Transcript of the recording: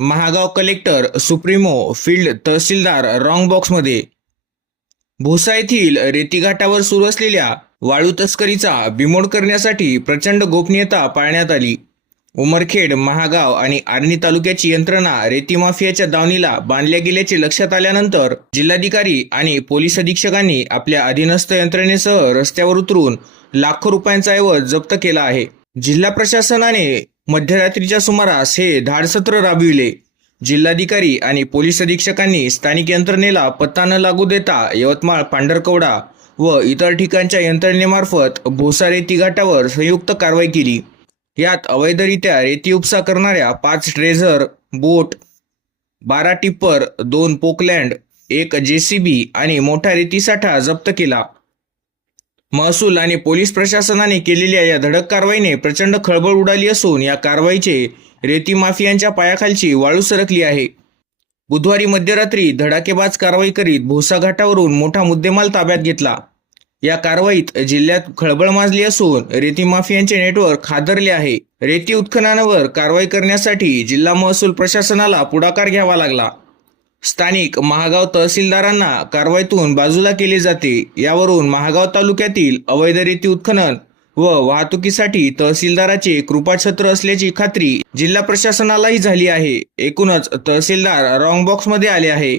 Mahagaon collector supremo field tehsildar wrong बॉक्समध्ये. भोसा येथील रेतीघाटावर सुरू असलेल्या वाळू तस्करीचा बिमोड करण्यासाठी प्रचंड गोपनीयता पाळण्यात आली. उमरखेड महागाव आणि आर्णी तालुक्याची यंत्रणा रेती माफियाच्या दावणीला बांधल्या गेल्याचे लक्षात आल्यानंतर जिल्हाधिकारी आणि पोलीस अधीक्षकांनी आपल्या अधीनस्थ यंत्रणेसह रस्त्यावर उतरून लाखो रुपयांचा ऐवज जप्त केला आहे. जिल्हा प्रशासनाने मध्यरात्रीच्या सुमारास हे धाडसत्र राबविले. जिल्हाधिकारी आणि पोलीस अधीक्षकांनी स्थानिक यंत्रणेला पत्ता न लागू देता यवतमाळ पांढरकवडा व इतर ठिकाणच्या यंत्रणेमार्फत भोसा रेती घाटावर संयुक्त कारवाई केली. यात अवैधरित्या रेती उपसा करणाऱ्या पाच ट्रेझर बोट बारा टिप्पर दोन पोकलँड एक जेसीबी आणि मोठा रेतीसाठा जप्त केला. महसूल आणि पोलीस प्रशासनाने केलेल्या या धडक कारवाईने प्रचंड खळबळ उडाली असून या कारवाईचे रेती माफियांच्या पायाखालची वाळू सरकली आहे. बुधवारी मध्यरात्री धडाकेबाज कारवाई करीत भोसा घाटावरून मोठा मुद्देमाल ताब्यात घेतला. या कारवाईत जिल्ह्यात खळबळ माजली असून रेती माफियांचे नेटवर्क खादरले आहे. रेती उत्खननावर कारवाई करण्यासाठी जिल्हा महसूल प्रशासनाला पुढाकार घ्यावा लागला. स्थानिक महागाव तहसीलदारांना कारवाईतून बाजूला केले जाते. यावरून महागाव तालुक्यातील अवैध रेती उत्खनन व वाहतुकीसाठी तहसीलदाराचे कृपाछत्र असल्याची खात्री जिल्हा प्रशासनालाही झाली आहे. एकूणच तहसीलदार रॉंग बॉक्समध्ये आले आहे.